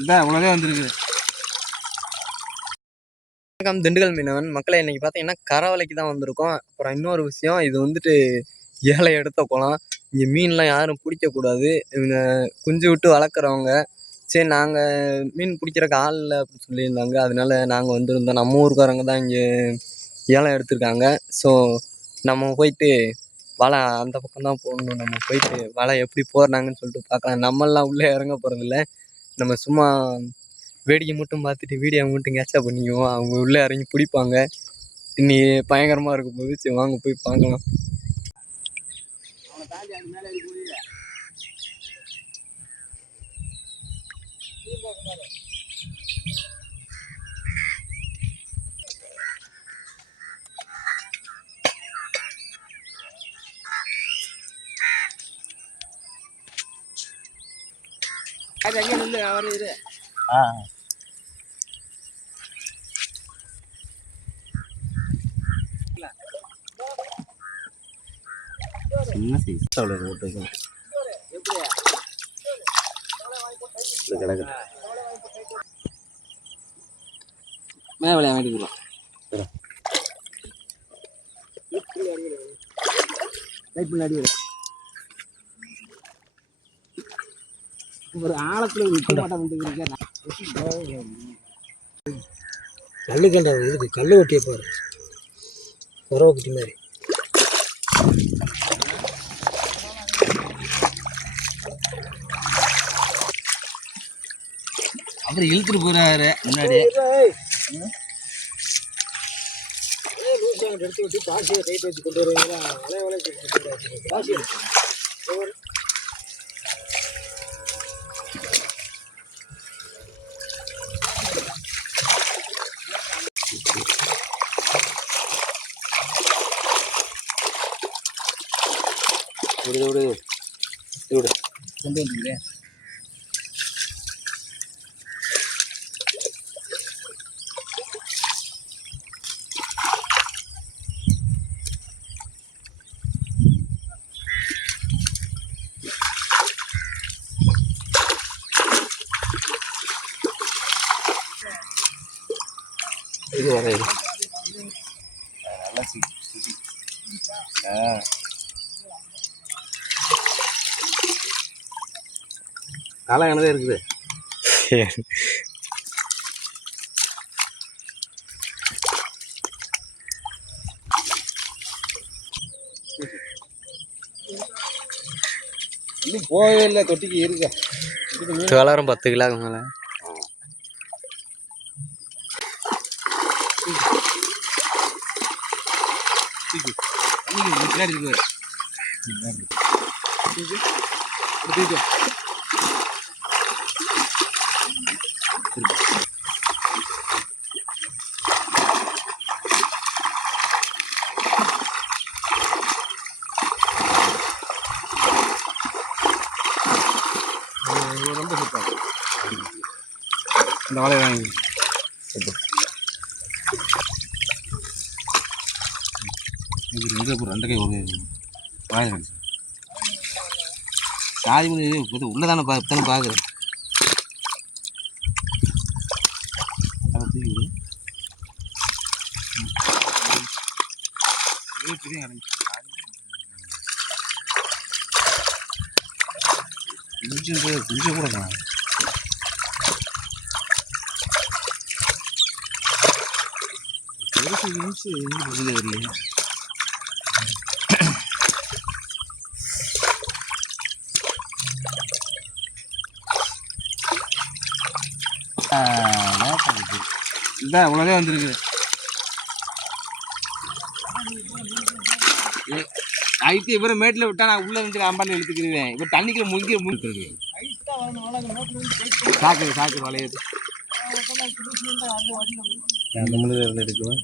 இதான் இவ்வளோதே வந்துருக்கு. வணக்கம், திண்டுக்கல் மீனவன் மக்களை. இன்னைக்கு பார்த்தீங்கன்னா கரவலைக்கு தான் வந்திருக்கோம். அப்புறம் இன்னொரு விஷயம், இது வந்துட்டு ஏழை எடுத்த குளம். இங்கே மீன்லாம் யாரும் பிடிக்கக்கூடாது. இவங்க குஞ்சு விட்டு வளர்க்குறவங்க. சரி, நாங்கள் மீன் பிடிக்கிறக்கு ஆள் இல்லை அப்படின்னு சொல்லியிருந்தாங்க. அதனால நாங்கள் வந்திருந்தோம். நம்ம ஊருக்காரங்க தான் இங்கே ஏலம் எடுத்திருக்காங்க. ஸோ நம்ம போயிட்டு வலை அந்த பக்கம் தான் போடணும். நம்ம போயிட்டு வலை எப்படி போடுறாங்கன்னு சொல்லிட்டு பார்க்கலாம். நம்மளாம் உள்ளே இறங்க போகிறதில்ல. நம்ம சும்மா வேடிக்கை மட்டும் பார்த்துட்டு வீடியோ மட்டும் கேட்சப் பண்ணிக்குவோம். அவங்க உள்ளே இறங்கி பிடிப்பாங்க. இன்னி பயங்கரமாக இருக்கும் போது. சரி, வாங்க போய் பார்க்கலாம். சின்ன சைஸ் அவ்வளோ போட்டுருக்கோம். கிடக்கு மேலே வாங்கிட்டு போகலாம். ஒரு ஆழத்தில் கல்லு கண்டா இருக்கு. கல்லு ஒட்டிய பாரு, உறவு குட்டி மாதிரி. அப்புறம் இழுத்துட்டு போறாரு முன்னாடி. எடுத்து விட்டு பாசியை கைட்டு வச்சு கொண்டு வருவீங்களா? பாசி விடு கொண்டு வந்துக்கிறேன். இது வர நல்லா காலம் என்னதான் இருக்குது. இன்னும் போகவே இல்லை. தொட்டிக்கு இருக்க வளரும் 10 கிலோக்கு மேலே. ரொம்ப சூப்பர். இந்த வாழையை வாங்கி எங்கே ஒரு 2 கை ஒரு வாழை சாதி மணி உள்ளதானே பார்க்குறேன். அதை தூக்கி விடு. கொஞ்சம் கூட தான் பெருசு நிமிஷம் எங்கே வெளியே வரலையா? இதான் இவ்வளோதே வந்துருக்கு. நைட்டு இவரை மேட்டில் விட்டா நான் உள்ளே இருந்து அம்பாண்டு எடுத்துக்கிடுவேன். இப்போ தண்ணிக்குள்ள முங்கி முடிக்கிறது சாக்கு வளையுது. அந்த முழுக்க எடுக்குவேன்.